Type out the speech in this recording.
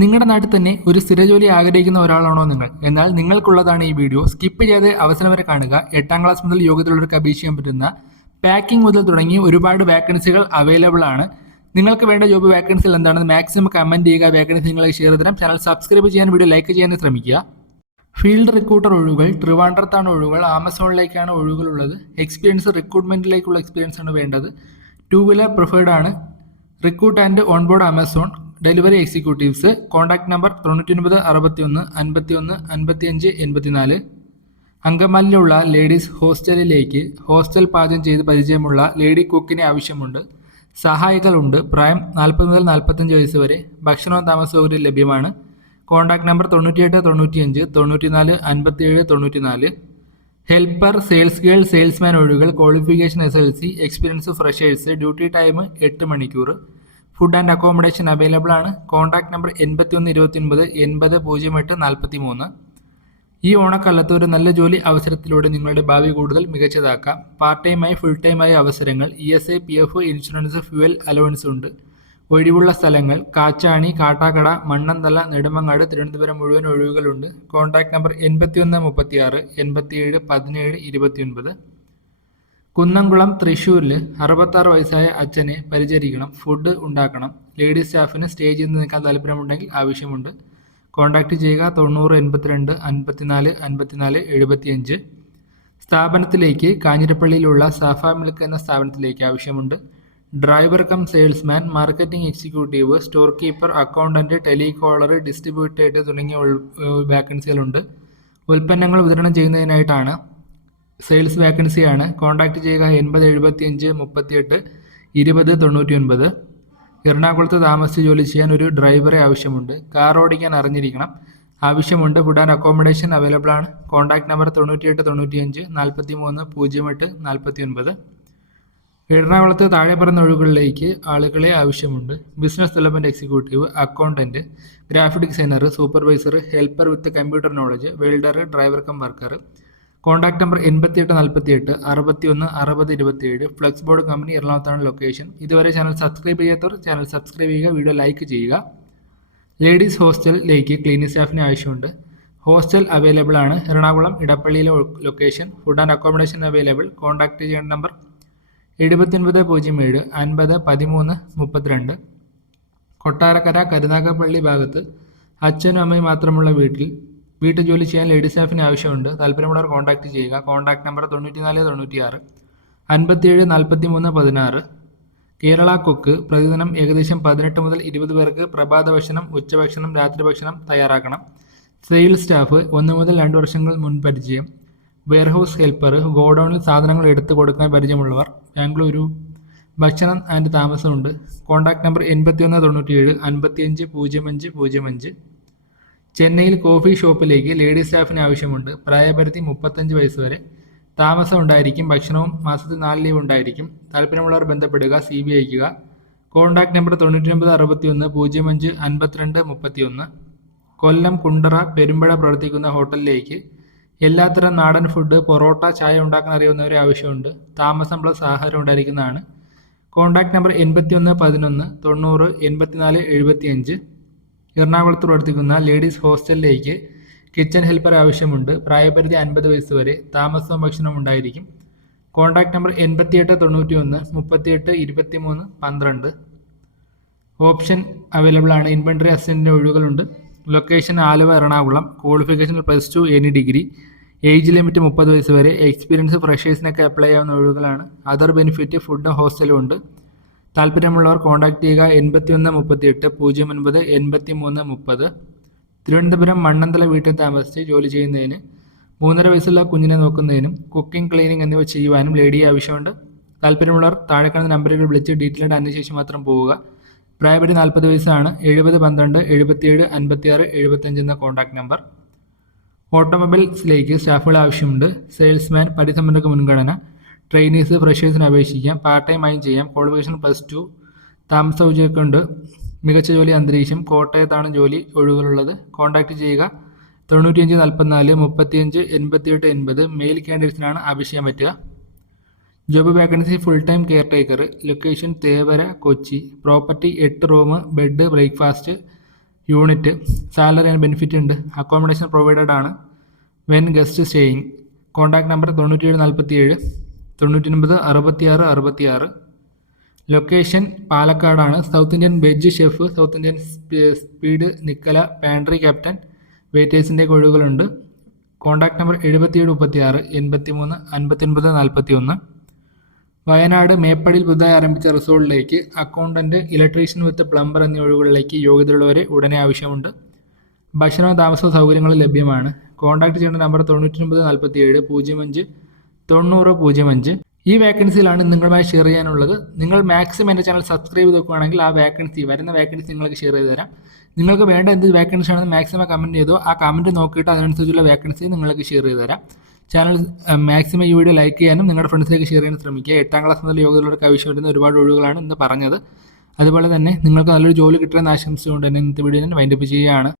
നിങ്ങളുടെ നാട്ടിൽ തന്നെ ഒരു സ്ഥിരജോലി ആഗ്രഹിക്കുന്ന ഒരാളാണോ നിങ്ങൾ? എന്നാൽ നിങ്ങൾക്കുള്ളതാണ് ഈ വീഡിയോ. സ്കിപ്പ് ചെയ്ത് അവസാനം വരെ കാണുക. 8ാം ക്ലാസ് മുതൽ യോഗ്യതയുള്ളവർക്ക് അപേക്ഷിക്കാൻ പറ്റുന്ന പാക്കിംഗ് മുതൽ തുടങ്ങി ഒരുപാട് വേക്കൻസികൾ അവൈലബിൾ ആണ്. നിങ്ങൾക്ക് വേണ്ട ജോബ് വേക്കൻസികൾ എന്താണെന്ന് മാക്സിമം കമന്റ് ചെയ്യുക. വേക്കൻസി നിങ്ങളെ ഷെയർ തരാം. ചാനൽ സബ്സ്ക്രൈബ് ചെയ്യാൻ, വീഡിയോ ലൈക്ക് ചെയ്യാൻ ശ്രമിക്കുക. ഫീൽഡ് റിക്രൂട്ടർ ഒഴിവുകൾ ട്രിവാൻഡ്രത്താണ് ഒഴിവുകൾ. ആമസോണിലേക്കാണ് ഒഴിവുകളുള്ളത്. എക്സ്പീരിയൻസ് റിക്രൂട്ട്മെന്റിലേക്കുള്ള എക്സ്പീരിയൻസ് ആണ് വേണ്ടത്. 2 വീലർ പ്രിഫേർഡ് ആണ്. Recruit and onboard Amazon delivery executives. Contact number 99 61 51 55 84. അങ്കമാലിയിലുള്ള ലേഡീസ് ഹോസ്റ്റലിലേക്ക് ഹോസ്റ്റൽ പാചകം ചെയ്ത് പരിചയമുള്ള ലേഡി കുക്കിനെ ആവശ്യമുണ്ട്. സഹായികളുണ്ട്. പ്രായം 40 മുതൽ 45 വയസ്സ് വരെ. ഭക്ഷണവും താമസ സൗകര്യം ലഭ്യമാണ്. Contact number 98 95 94 57 94. Helper, sales girl, salesman ഒഴിവുകൾ. Qualification SLC. Experience freshers. Duty time 8 മണിക്കൂർ. ഫുഡ് ആൻഡ് അക്കോമഡേഷൻ അവൈലബിൾ ആണ്. Contact number 81 29 80 08 43. ഈ ഓണക്കാലത്ത് ഒരു നല്ല ജോലി അവസരത്തിലൂടെ നിങ്ങളുടെ ഭാവി കൂടുതൽ മികച്ചതാക്കാം. പാർട്ട് ടൈമായി ഫുൾ ടൈമായി അവസരങ്ങൾ. ESI, PF, insurance, fuel allowance ഉണ്ട്. ഒഴിവുള്ള സ്ഥലങ്ങൾ കാച്ചാണി, കാട്ടാക്കട, മണ്ണന്തല, നെടുമങ്ങാട്, തിരുവനന്തപുരം മുഴുവൻ ഒഴിവുകളുണ്ട്. Contact number 81 36 87 17 29. കുന്നംകുളം തൃശ്ശൂരിൽ 66 വയസ്സായ അച്ഛനെ പരിചരിക്കണം. ഫുഡ് ഉണ്ടാക്കണം. ലേഡീസ് സ്റ്റാഫിന് സ്റ്റേജിൽ നിന്ന് നിൽക്കാൻ താല്പര്യമുണ്ടെങ്കിൽ ആവശ്യമുണ്ട്. കോൺടാക്ട് ചെയ്യുക 90 82 54 54 75. സ്ഥാപനത്തിലേക്ക് കാഞ്ഞിരപ്പള്ളിയിലുള്ള സാഫ മിൽക്ക് എന്ന സ്ഥാപനത്തിലേക്ക് ആവശ്യമുണ്ട്. Driver cum salesman, marketing executive, store keeper, accountant, telecaller, distributor തുടങ്ങിയ വാക്കൻസികളുണ്ട്. ഉൽപ്പന്നങ്ങൾ വിതരണം ചെയ്യുന്നതിനായിട്ടാണ്. സെയിൽസ് വാക്കൻസിയാണ്. കോൺടാക്ട് ചെയ്യുക 80 75 38 20 99. എറണാകുളത്ത് താമസിച്ച് ജോലി ചെയ്യാൻ ഒരു ഡ്രൈവറെ ആവശ്യമുണ്ട്. കാർ ഓടിക്കാൻ അറിഞ്ഞിരിക്കണം. ആവശ്യമുണ്ട്. ഫുഡ് ആൻഡ് അക്കോമഡേഷൻ അവൈലബിൾ ആണ്. Contact number 98 95 43 08 49. എറണാകുളത്ത് താഴെ പറയുന്ന ഒഴിവുകളിലേക്ക് ആളുകളെ ആവശ്യമുണ്ട്. Business development executive, accountant, graphic designer, supervisor, helper with computer knowledge, welder, driver cum worker. Contact number 88 48 61 60 27. Flex board company, എറണാകുളത്താണ് ലൊക്കേഷൻ. ഇതുവരെ ചാനൽ സബ്സ്ക്രൈബ് ചെയ്യാത്തവർ ചാനൽ സബ്സ്ക്രൈബ് ചെയ്യുക. വീഡിയോ ലൈക്ക് ചെയ്യുക. ലേഡീസ് ഹോസ്റ്റലിലേക്ക് ക്ലീനിങ് സ്റ്റാഫിന് ആവശ്യമുണ്ട്. ഹോസ്റ്റൽ അവൈലബിൾ ആണ്. എറണാകുളം ഇടപ്പള്ളിയിലെ location. Food and accommodation available. Contact ചെയ്യേണ്ട നമ്പർ 79 07 50 13 32. കൊട്ടാരക്കര കരുനാഗപ്പള്ളി ഭാഗത്ത് അച്ഛനും അമ്മയും മാത്രമുള്ള വീട്ടു ജോലി ചെയ്യാൻ ലേഡീസ് സ്റ്റാഫിന് ആവശ്യമുണ്ട്. താല്പര്യമുള്ളവർ കോൺടാക്ട് ചെയ്യുക. Contact number 94 96 57 43 16. കേരള കുക്ക്. പ്രതിദിനം ഏകദേശം 18 മുതൽ 20 പേർക്ക് പ്രഭാത ഭക്ഷണം, ഉച്ചഭക്ഷണം, രാത്രി ഭക്ഷണം തയ്യാറാക്കണം. സെയിൽസ് സ്റ്റാഫ് 1 മുതൽ 2 വർഷങ്ങൾ മുൻപരിചയം. Warehouse helper. ഗോഡൌണിൽ സാധനങ്ങൾ എടുത്തു കൊടുക്കാൻ പരിചയമുള്ളവർ. ബാംഗ്ലൂരു. ഭക്ഷണം ആൻഡ് താമസമുണ്ട്. Contact number 81 97 55 05 05. ചെന്നൈയിൽ കോഫി ഷോപ്പിലേക്ക് ലേഡീസ് സ്റ്റാഫിന് ആവശ്യമുണ്ട്. പ്രായപരിധി 35 വയസ്സ് വരെ. താമസം ഉണ്ടായിരിക്കും. ഭക്ഷണവും മാസത്തിൽ 4 ലീവ് ഉണ്ടായിരിക്കും. താല്പര്യമുള്ളവർ ബന്ധപ്പെടുക. CV അയയ്ക്കുക. Contact number 99 61 05 52 31. കൊല്ലം കുണ്ടറ പെരുമ്പഴ പ്രവർത്തിക്കുന്ന ഹോട്ടലിലേക്ക് എല്ലാത്തരം നാടൻ ഫുഡ്, പൊറോട്ട, ചായ ഉണ്ടാക്കാൻ അറിയാവുന്നവരെ ആവശ്യമുണ്ട്. താമസം പ്ലസ് ആഹാരം ഉണ്ടായിരിക്കുന്നതാണ്. Contact number 81 11 90 84 75. എറണാകുളത്ത് പ്രവർത്തിക്കുന്ന ലേഡീസ് ഹോസ്റ്റലിലേക്ക് കിച്ചൺ ഹെൽപ്പർ ആവശ്യമുണ്ട്. പ്രായപരിധി 50 വയസ്സ് വരെ. താമസവും ഭക്ഷണവും ഉണ്ടായിരിക്കും. Contact number 88 91 38 23 12. ഓപ്ഷൻ അവൈലബിൾ ആണ്. ഇൻവെന്ററി അസിസ്റ്റന്റിന്റെ ഒഴിവുകളുണ്ട്. Location Aluva, Ernakulam. Qualification +2 any degree. Age limit 30 വയസ്സ് വരെ. എക്സ്പീരിയൻസ് ഫ്രഷേഴ്സിനൊക്കെ അപ്ലൈ ചെയ്യാവുന്ന ഒഴിവുകളാണ്. അതർ ബെനിഫിറ്റ് ഫുഡും ഹോസ്റ്റലും ഉണ്ട്. താല്പര്യമുള്ളവർ കോൺടാക്ട് ചെയ്യുക 81 38 09 83 30. തിരുവനന്തപുരം മണ്ണന്തല വീട്ടിൽ താമസിച്ച് ജോലി ചെയ്യുന്നതിന്, 3.5 വയസ്സുള്ള കുഞ്ഞിനെ നോക്കുന്നതിനും, കുക്കിംഗ്, ക്ലീനിങ് എന്നിവ ചെയ്യുവാനും ലേഡിയെ ആവശ്യമുണ്ട്. താല്പര്യമുള്ളവർ താഴെ കാണുന്ന നമ്പറുകൾ വിളിച്ച് ഡീറ്റെയിൽഡ് അന്വേഷിച്ച ശേഷം മാത്രം പോവുക. പ്രായപരിധി 40 വയസ്സാണ്. 70 12 77 56 75 എന്ന കോൺടാക്ട് നമ്പർ. ഓട്ടോമൊബൈൽസിലേക്ക് സ്റ്റാഫുകളെ ആവശ്യമുണ്ട്. സെയിൽസ്മാൻ. പരിസമ്പന്നർക്ക് മുൻഗണന. ട്രെയിനീസ്, ഫ്രഷേഴ്സിന് അപേക്ഷിക്കാം. പാർട്ട് ടൈം ആയും ചെയ്യാം. ക്വാളിഫിക്കേഷൻ +2. താമസ സൗകര്യമൊക്കെ ഉണ്ട്. മികച്ച ജോലി അന്തരീക്ഷം. കോട്ടയത്താണ് ജോലി ഒഴിവുകളുള്ളത്. കോൺടാക്ട് ചെയ്യുക 95 44 35 88 80. മെയിൽ കാൻഡിഡേറ്റ്സിനാണ് അപേക്ഷിക്കാൻ പറ്റുക. Job vacancy full time caretaker. Location Thevara, Kochi. Property 8 room, bed, breakfast, unit, salary and benefit ഉണ്ട്, അക്കോമഡേഷൻ പ്രൊവൈഡഡ് ആണ്, when guest staying. Contact number 9747 99 66 66. Location പാലക്കാടാണ്. South Indian veg chef, south Indian സ്പീഡ് നിക്കല pantry captain, വെയിറ്റേഴ്സിൻ്റെ ഒഴിവുകളുണ്ട്. Contact number 7736 83 59 41. Wayanad മേപ്പടിയിൽ പുതുതായി ആരംഭിച്ച റിസോർട്ടിലേക്ക് അക്കൗണ്ടന്റ്, ഇലക്ട്രീഷ്യൻ വിത്ത് പ്ലംബർ എന്നീ ഒഴിവുകളിലേക്ക് യോഗ്യതയുള്ളവരെ ഉടനെ ആവശ്യമുണ്ട്. ഭക്ഷണവും താമസവും സൗകര്യങ്ങളും ലഭ്യമാണ്. കോൺടാക്ട് ചെയ്യേണ്ട നമ്പർ 9947 05 90 05. ഈ വേക്കൻസിയിലാണ് നിങ്ങളുമായി ഷെയർ ചെയ്യാനുള്ളത്. നിങ്ങൾ മാക്സിമം എൻ്റെ ചാനൽ സബ്സ്ക്രൈബ് ചെയ്ത് നോക്കുകയാണെങ്കിൽ ആ വരുന്ന വേക്കൻസി നിങ്ങൾക്ക് ഷെയർ ചെയ്ത് തരാം. നിങ്ങൾക്ക് വേണ്ട എന്ത് വേക്കൻസി ആണെന്ന് മാക്സിമം കമൻറ്റ് ചെയ്തോ, ആ കമൻറ്റ് നോക്കിയിട്ട് അതിനനുസരിച്ചുള്ള വേക്കൻസി നിങ്ങൾക്ക് ഷെയർ ചെയ്ത് തരാം. ചാനൽ മാക്സിമം ഈ വീഡിയോ ലൈക്ക് ചെയ്യാനും നിങ്ങളുടെ ഫ്രണ്ട്സിലേക്ക് ഷെയർ ചെയ്യാൻ ശ്രമിക്കുക. 8ാം ക്ലാസ് മുതൽ യോഗ്യതയുള്ളവർക്ക് ആവശ്യം വരുന്ന ഒരുപാട് ഒഴിവുകളാണ് ഇന്ന് പറഞ്ഞത്. അതുപോലെ തന്നെ നിങ്ങൾക്ക് നല്ലൊരു ജോലി കിട്ടുമെന്ന് ആശംസിച്ചുകൊണ്ട് തന്നെ ഇന്നത്തെ വീഡിയോ ഞാൻ വൈൻഡപ്പ് ചെയ്യുകയാണ്.